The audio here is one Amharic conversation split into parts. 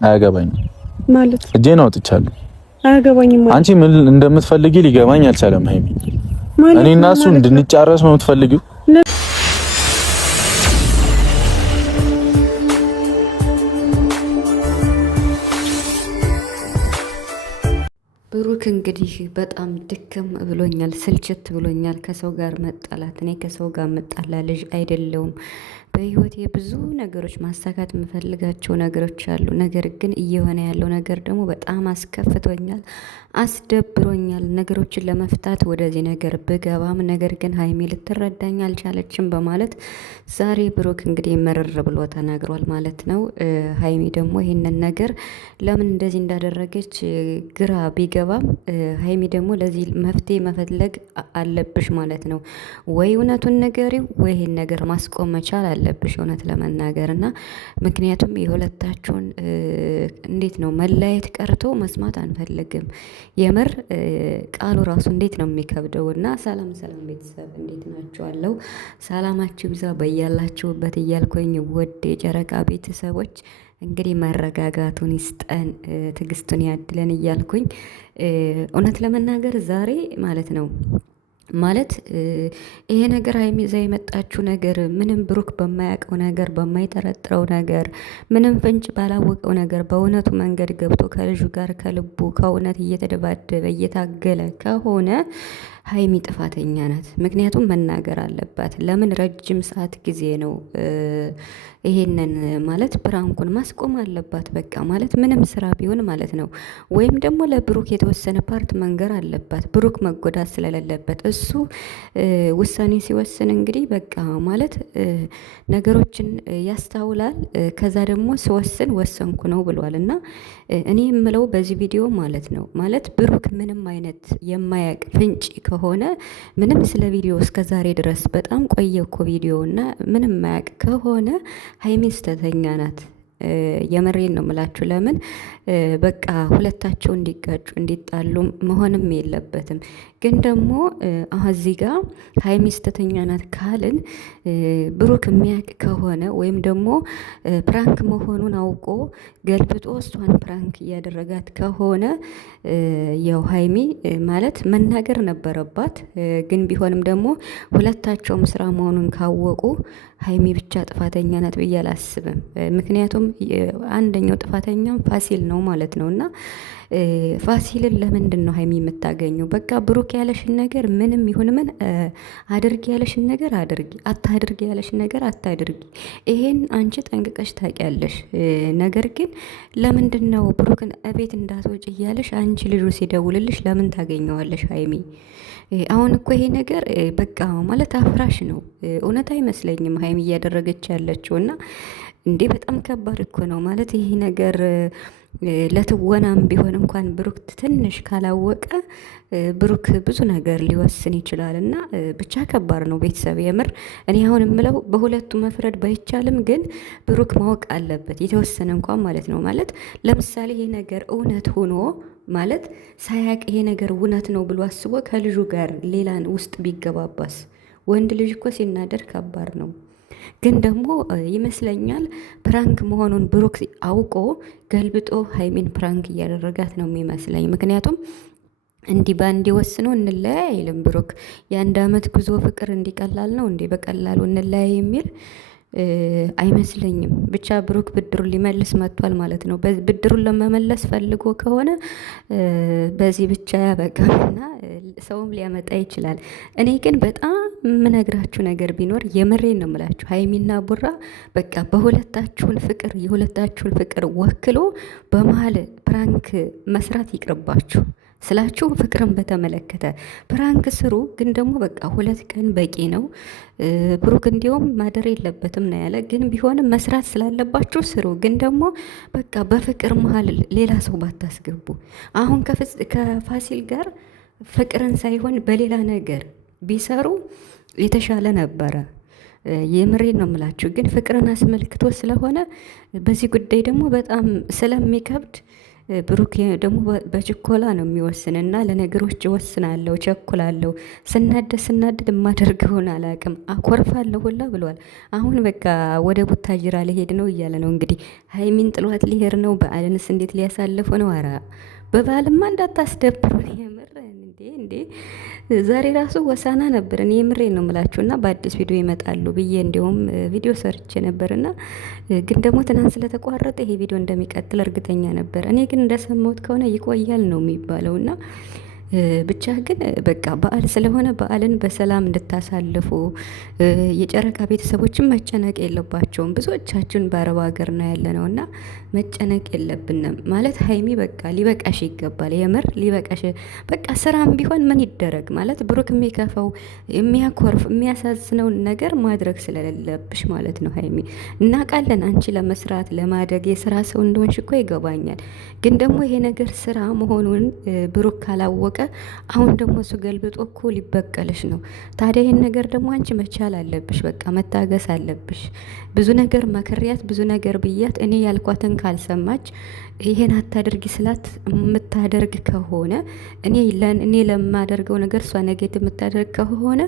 አያገባኝም ማለት እጄን አውጥቻለሁ። አያገባኝም ማለት አንቺ ምን እንደምትፈልጊ ሊገባኝ አልቻለም ሀይሚ። እኔ እና እሱ እንድንጫረስ ነው የምትፈልጊው? ብሩክ እንግዲህ በጣም ድክም ብሎኛል፣ ስልችት ብሎኛል። ከሰው ጋር መጣላት። እኔ ከሰው ጋር መጣላ ልጅ አይደለውም። በህይወቴ ብዙ ነገሮች ማሳካት የምፈልጋቸው ነገሮች አሉ። ነገር ግን እየሆነ ያለው ነገር ደግሞ በጣም አስከፍቶኛል፣ አስደብሮኛል። ነገሮችን ለመፍታት ወደዚህ ነገር ብገባም ነገር ግን ሀይሚ ልትረዳኝ አልቻለችም በማለት ዛሬ ብሩክ እንግዲህ መረር ብሎ ተናግሯል ማለት ነው። ሀይሚ ደግሞ ይህንን ነገር ለምን እንደዚህ እንዳደረገች ግራ ቢገባም ሀይሚ ደግሞ ለዚህ መፍትሄ መፈለግ አለብሽ ማለት ነው። ወይ እውነቱን ነገሪው ወይ ይህን ነገር ማስቆም መቻል አለብሽ እውነት ለመናገር እና ምክንያቱም የሁለታችሁን እንዴት ነው መለያየት ቀርቶ መስማት አንፈልግም። የምር ቃሉ ራሱ እንዴት ነው የሚከብደው። እና ሰላም ሰላም ቤተሰብ እንዴት ናችኋለሁ? ሰላማችሁ ይብዛ በያላችሁበት እያልኩኝ ውድ የጨረቃ ቤተሰቦች እንግዲህ መረጋጋቱን ይስጠን፣ ትዕግስቱን ያድለን እያልኩኝ እውነት ለመናገር ዛሬ ማለት ነው ማለት ይሄ ነገር ሀይሚ ይዛ የመጣችው ነገር ምንም ብሩክ በማያውቀው ነገር በማይጠረጥረው ነገር ምንም ፍንጭ ባላወቀው ነገር በእውነቱ መንገድ ገብቶ ከልጁ ጋር ከልቡ ከእውነት እየተደባደበ እየታገለ ከሆነ ሀይሚ ጥፋተኛ ናት። ምክንያቱም መናገር አለባት። ለምን ረጅም ሰዓት ጊዜ ነው ይሄንን ማለት ፕራንኩን ማስቆም አለባት። በቃ ማለት ምንም ስራ ቢሆን ማለት ነው። ወይም ደግሞ ለብሩክ የተወሰነ ፓርት መንገር አለባት። ብሩክ መጎዳት ስለሌለበት እሱ ውሳኔ ሲወስን እንግዲህ በቃ ማለት ነገሮችን ያስታውላል። ከዛ ደግሞ ስወስን ወሰንኩ ነው ብሏል። እና እኔ የምለው በዚህ ቪዲዮ ማለት ነው ማለት ብሩክ ምንም አይነት የማያውቅ ፍንጭ ከሆነ ምንም ስለ ቪዲዮ እስከ ዛሬ ድረስ በጣም ቆየ እኮ ቪዲዮ እና ምንም ማያውቅ ከሆነ ሀይሚ ስተተኛ ናት። የመሬን ነው የምላችሁ። ለምን በቃ ሁለታቸው እንዲጋጩ እንዲጣሉ መሆንም የለበትም። ግን ደግሞ እዚህ ጋር ሀይሚ ስተተኛ ናት ካልን ብሩክ የሚያውቅ ከሆነ ወይም ደግሞ ፕራንክ መሆኑን አውቆ ገልብጦ እሷን ፕራንክ እያደረጋት ከሆነ ያው ሀይሚ ማለት መናገር ነበረባት። ግን ቢሆንም ደግሞ ሁለታቸውም ስራ መሆኑን ካወቁ ሀይሚ ብቻ ጥፋተኛ ናት ብዬ አላስብም። ምክንያቱም አንደኛው ጥፋተኛም ፋሲል ነው ማለት ነው። እና ፋሲልን ለምንድን ነው ሀይሚ የምታገኘው? በቃ ብሩክ ያለሽን ነገር ምንም ይሁን ምን አድርጊ ያለሽን ነገር አድርጊ፣ አታድርጊ ያለሽን ነገር አታድርጊ። ይሄን አንቺ ጠንቅቀሽ ታውቂያለሽ። ነገር ግን ለምንድን ነው ብሩክን እቤት እንዳትወጭ እያለሽ አንቺ ልጁ ሲደውልልሽ ለምን ታገኘዋለሽ ሀይሚ? አሁን እኮ ይሄ ነገር በቃ ማለት አፍራሽ ነው። እውነት አይመስለኝም ሀይሚ እያደረገች ያለችው እና እንዴ በጣም ከባድ እኮ ነው ማለት ይሄ ነገር ለትወናም ቢሆን እንኳን ብሩክ ትንሽ ካላወቀ ብሩክ ብዙ ነገር ሊወስን ይችላል። እና ብቻ ከባድ ነው ቤተሰብ የምር። እኔ አሁን የምለው በሁለቱ መፍረድ ባይቻልም ግን ብሩክ ማወቅ አለበት የተወሰነ እንኳን ማለት ነው። ማለት ለምሳሌ ይሄ ነገር እውነት ሆኖ ማለት ሳያቅ ይሄ ነገር እውነት ነው ብሎ አስቦ ከልጁ ጋር ሌላን ውስጥ ቢገባባስ? ወንድ ልጅ እኮ ሲናደር ከባድ ነው። ግን ደግሞ ይመስለኛል ፕራንክ መሆኑን ብሩክ አውቆ ገልብጦ ሀይሚን ፕራንክ እያደረጋት ነው የሚመስለኝ። ምክንያቱም እንዲህ በአንዴ ወስኖ እንለያይ አይልም ብሩክ። የአንድ አመት ጉዞ ፍቅር እንዲቀላል ነው እንዴ በቀላሉ እንለያይ የሚል አይመስለኝም። ብቻ ብሩክ ብድሩን ሊመልስ መጥቷል ማለት ነው። ብድሩን ለመመለስ ፈልጎ ከሆነ በዚህ ብቻ ያበቃልና ሰውም ሊያመጣ ይችላል። እኔ ግን በጣም የምነግራችሁ ነገር ቢኖር የምሬን ነው የምላችሁ ሀይሚና ቡራ በቃ የሁለታችሁን ፍቅር ወክሎ በመሀል ፕራንክ መስራት ይቅርባችሁ ስላችሁ። ፍቅርን በተመለከተ ፕራንክ ስሩ፣ ግን ደግሞ በቃ 2 ቀን በቂ ነው። ብሩክ እንዲሁም ማደር የለበትም ነው ያለ። ግን ቢሆንም መስራት ስላለባችሁ ስሩ፣ ግን ደግሞ በቃ በፍቅር መሀል ሌላ ሰው ባታስገቡ። አሁን ከፋሲል ጋር ፍቅርን ሳይሆን በሌላ ነገር ቢሰሩ የተሻለ ነበረ። የምሬን ነው የምላችሁ። ግን ፍቅርን አስመልክቶ ስለሆነ በዚህ ጉዳይ ደግሞ በጣም ስለሚከብድ ብሩክ ደግሞ በችኮላ ነው የሚወስንና ለነገሮች እወስናለሁ፣ ቸኩላለሁ፣ ስናደድ የማደርገውን አላውቅም፣ አኮርፋለሁ ሁላ ብሏል። አሁን በቃ ወደ ቡታጅራ ሊሄድ ነው እያለ ነው እንግዲህ። ሀይሚን ጥሏት ሊሄድ ነው። በዓልንስ እንዴት ሊያሳልፉ ነው? ኧረ በበዓልማ እንዳታስደብሩን የምር እንዴ ዛሬ ራሱ ወሳና ነበር። እኔ የምሬ ነው የምላችሁ እና በአዲስ ቪዲዮ ይመጣሉ ብዬ እንዲሁም ቪዲዮ ሰርቼ ነበር እና ግን ደግሞ ትናንት ስለተቋረጠ ይሄ ቪዲዮ እንደሚቀጥል እርግጠኛ ነበር። እኔ ግን እንደሰማሁት ከሆነ ይቆያል ነው የሚባለው እና ብቻ ግን በቃ በዓል ስለሆነ በዓልን በሰላም እንድታሳልፉ የጨረቃ ቤተሰቦችን መጨነቅ የለባቸውም። ብዙዎቻችን በአረብ ሀገር ነው ያለነው እና መጨነቅ የለብንም ማለት ሀይሚ በቃ ሊበቃሽ ይገባል። የምር ሊበቃሽ በቃ ስራም ቢሆን ምን ይደረግ ማለት ብሩክ የሚከፋው የሚያኮርፍ የሚያሳዝነውን ነገር ማድረግ ስለሌለብሽ ማለት ነው ሀይሚ። እናውቃለን አንቺ ለመስራት ለማደግ የስራ ሰው እንደሆንሽ እኮ ይገባኛል። ግን ደግሞ ይሄ ነገር ስራ መሆኑን ብሩክ ካላወቀ አሁን ደግሞ እሱ ገልብጦ እኮ ሊበቀልሽ ነው። ታዲያ ይህን ነገር ደግሞ አንቺ መቻል አለብሽ፣ በቃ መታገስ አለብሽ። ብዙ ነገር መክሪያት፣ ብዙ ነገር ብያት እኔ ያልኳትን ካልሰማች ይሄን አታደርጊ ስላት የምታደርግ ከሆነ እኔ ለማደርገው ነገር እሷ ነገት የምታደርግ ከሆነ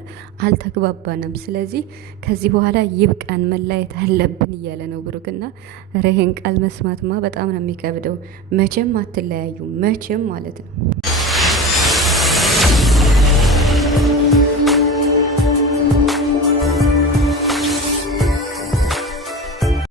አልተግባባንም። ስለዚህ ከዚህ በኋላ ይብቃን፣ መለያየት አለብን እያለ ነው ብሩክና ይሄን ቃል መስማትማ በጣም ነው የሚከብደው። መቼም አትለያዩ መቼም ማለት ነው።